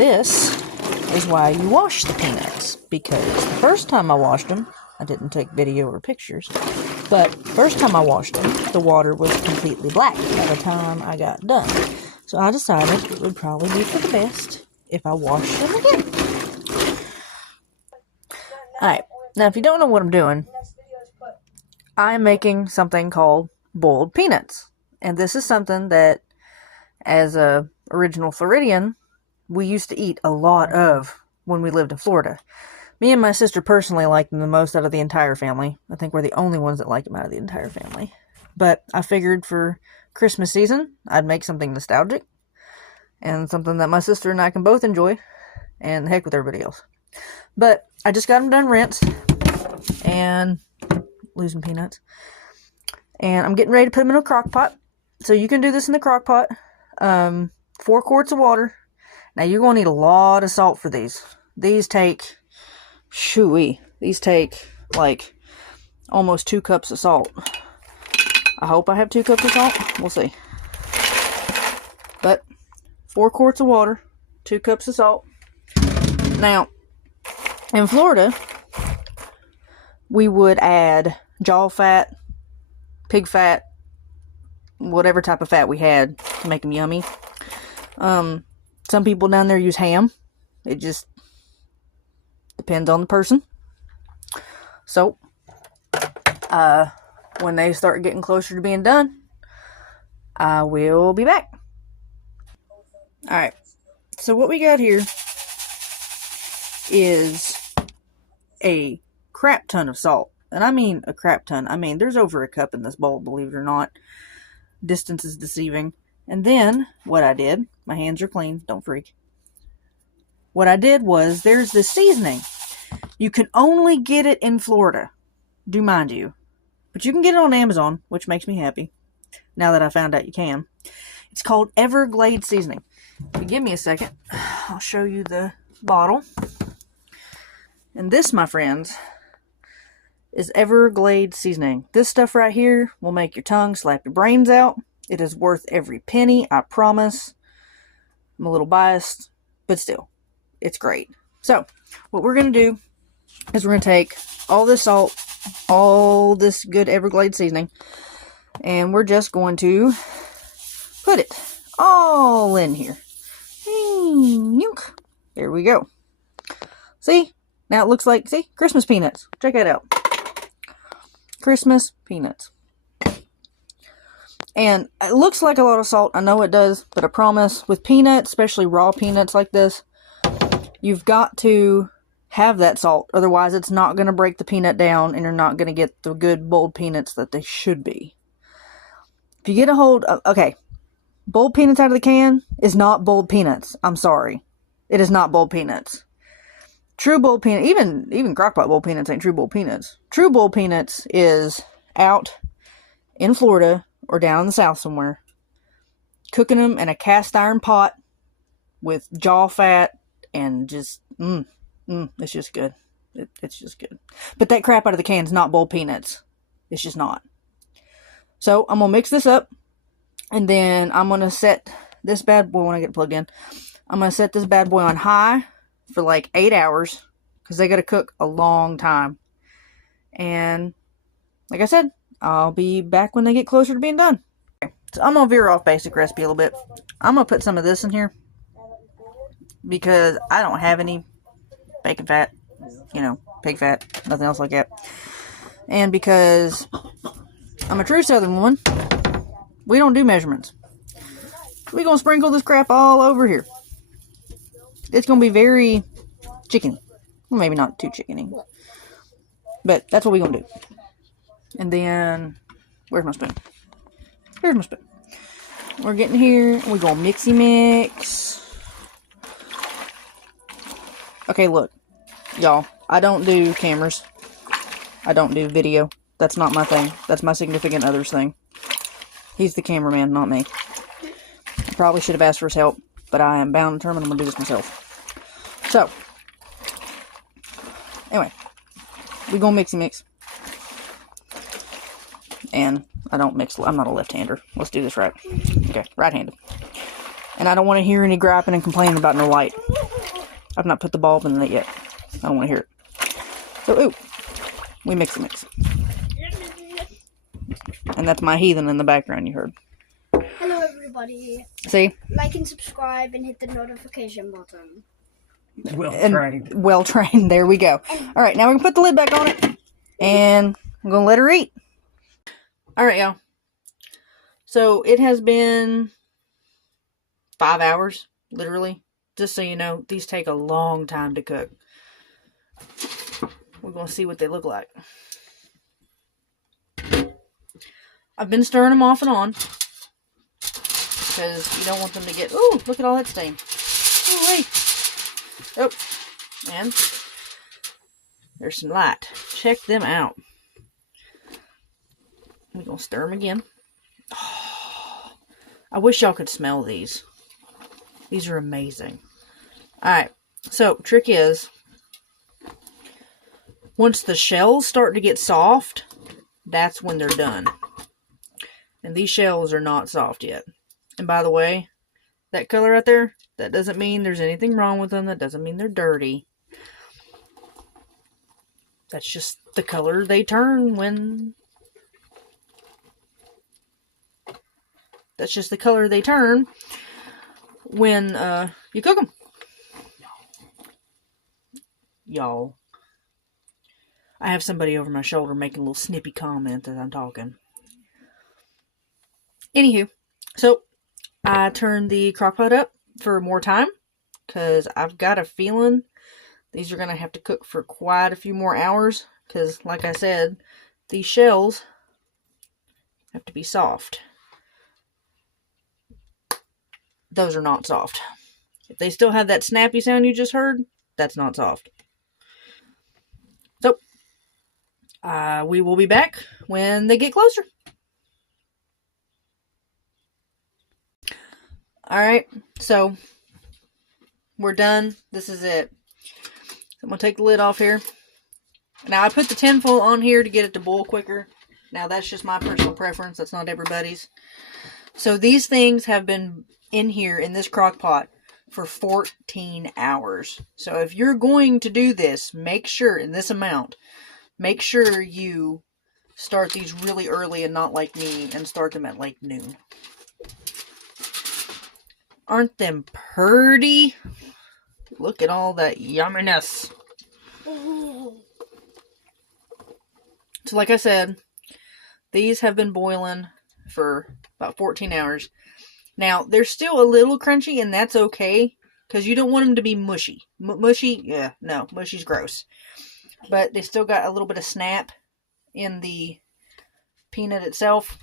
this is why you wash the peanuts. Because the first time I washed them, I didn't take video or pictures, but first time I washed them, the water was completely black by the time I got done. So I decided it would probably be for the best if I washed them again. Alright, now if you don't know what I'm doing, I'm making something called boiled peanuts. And this is something that, as a original Floridian, we used to eat a lot of when we lived in Florida. Me and my sister personally like them the most out of the entire family. I think we're the only ones that like them out of the entire family. But I figured for Christmas season, I'd make something nostalgic. And something that my sister and I can both enjoy. And heck with everybody else. But I just got them done rinsed. And losing peanuts. And I'm getting ready to put them in a crock pot. So you can do this in the crock pot. 4 quarts of water. Now you're going to need a lot of salt for these. These take, these take like almost 2 cups of salt. I hope I have 2 cups of salt. We'll see. But 4 quarts of water, 2 cups of salt. Now, in Florida, we would add jaw fat, pig fat, whatever type of fat we had to make them yummy. Some people down there use ham. It just depends on the person. So, when they start getting closer to being done, I will be back. Alright, so what we got here is a crap ton of salt. And I mean a crap ton. I mean, there's over a cup in this bowl, believe it or not. Distance is deceiving. And then, what I did, my hands are clean, don't freak. What I did was, there's this seasoning. You can only get it in Florida, do mind you. But you can get it on Amazon, which makes me happy, now that I found out you can. It's called Everglade seasoning. If you give me a second, I'll show you the bottle. And this, my friends, is Everglade seasoning. This stuff right here will make your tongue slap your brains out. It is worth every penny, I promise. I'm a little biased, but still, it's great. So, what we're going to do is we're going to take all this salt, all this good Everglade seasoning, and we're just going to put it all in here. There we go. See? Now it looks like, see? Christmas peanuts. Check that out. Christmas peanuts. And it looks like a lot of salt. I know it does. But I promise, with peanuts, especially raw peanuts like this, you've got to have that salt. Otherwise, it's not going to break the peanut down. And you're not going to get the good boiled peanuts that they should be. If you get a hold of... Okay. Boiled peanuts out of the can is not boiled peanuts. I'm sorry. It is not boiled peanuts. True boiled peanut, even crockpot boiled peanuts ain't true boiled peanuts. True boiled peanuts is out in Florida or down in the south somewhere, cooking them in a cast iron pot with jaw fat and just, it's just good. It's just good. But that crap out of the can is not boiled peanuts. It's just not. So I'm going to mix this up, and then I'm going to set this bad boy, when I get it plugged in, I'm going to set this bad boy on high for like 8 hours, because they got to cook a long time. And like I said, I'll be back when they get closer to being done. Okay, so I'm going to veer off basic recipe a little bit. I'm going to put some of this in here because I don't have any bacon fat, pig fat, nothing else like that. And because I'm a true Southern woman, we don't do measurements. We're going to sprinkle this crap all over here. It's going to be very chickeny. Well, maybe not too chickeny. But that's what we're going to do. And then, where's my spoon? Here's my spoon. We're getting here, and we're going to mixy mix. Okay, look. Y'all, I don't do cameras. I don't do video. That's not my thing. That's my significant other's thing. He's the cameraman, not me. I probably should have asked for his help, but I am bound and determined I'm going to do this myself. So, anyway, we're going to mixy mix. And I don't mix, I'm not a left-hander. Let's do this right. Okay, right-handed. And I don't want to hear any griping and complaining about no light. I've not put the bulb in it yet. I don't want to hear it. So, ooh, we mix. And that's my heathen in the background you heard. Hello, everybody. See? Like and subscribe and hit the notification button. Well trained. There we go. All right, now we're going to put the lid back on it. And I'm going to let her eat. All right, y'all. So it has been 5 hours, literally. Just so you know, these take a long time to cook. We're going to see what they look like. I've been stirring them off and on. Because you don't want them to get... Ooh, look at all that stain. Oh, wait. Oh, and there's some light. Check them out. We're going to stir them again. Oh, I wish y'all could smell these. These are amazing. Alright, so trick is, once the shells start to get soft, that's when they're done. And these shells are not soft yet. And by the way, that color right there, that doesn't mean there's anything wrong with them. That doesn't mean they're dirty. That's just the color they turn when... That's just the color they turn when you cook them. Y'all. I have somebody over my shoulder making a little snippy comment as I'm talking. Anywho, so I turned the crock pot up for more time because I've got a feeling these are going to have to cook for quite a few more hours because, like I said, these shells have to be soft. Those are not soft. If they still have that snappy sound you just heard, that's not soft. So, we will be back when they get closer. Alright, so we're done. This is it. I'm going to take the lid off here. Now, I put the tinfoil on here to get it to boil quicker. Now, that's just my personal preference. That's not everybody's. So, these things have been in here in this crock pot for 14 hours. So, if you're going to do this, make sure, in this amount, make sure you start these really early and not like me and start them at like noon. Aren't them pretty? Look at all that yumminess. So like I said, these have been boiling for about 14 hours. Now, they're still a little crunchy, and that's okay, because you don't want them to be mushy. Mushy? Yeah, no, mushy's gross. But they still got a little bit of snap in the peanut itself.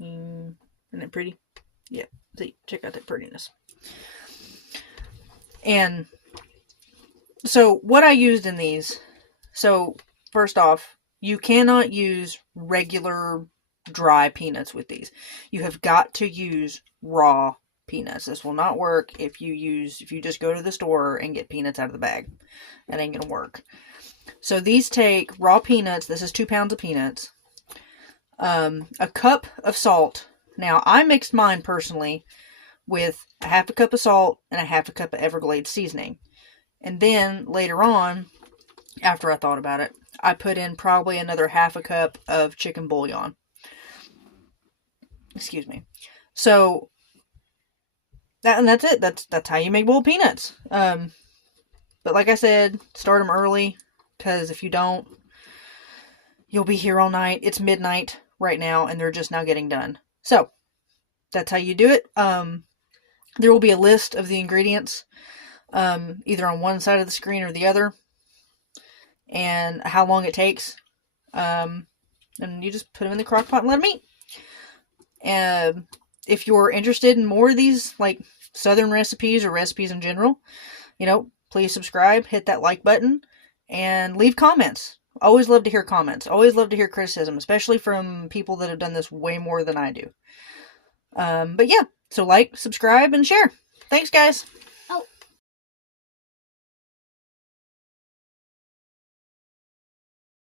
Isn't it pretty? Yeah, see, check out that prettiness. And so what I used in these, so first off, you cannot use regular dry peanuts with these. You have got to use raw peanuts. This will not work if you just go to the store and get peanuts out of the bag. That ain't gonna work. So these take raw peanuts. This is 2 pounds of peanuts. A cup of salt. Now, I mixed mine personally with a half a cup of salt and a half a cup of Everglades seasoning. And then later on, after I thought about it, I put in probably another half a cup of chicken bouillon. Excuse me. So, that's it. That's how you make boiled peanuts. But like I said, start them early, because if you don't, you'll be here all night. It's midnight right now, and they're just now getting done. So, that's how you do it. There will be a list of the ingredients, either on one side of the screen or the other, and how long it takes. And you just put them in the crock pot and let them eat. If you're interested in more of these, like Southern recipes or recipes in general, please subscribe, hit that like button, and leave comments. Always love to hear comments. Always love to hear criticism, especially from people that have done this way more than I do. But yeah, so like, subscribe, and share. Thanks, guys.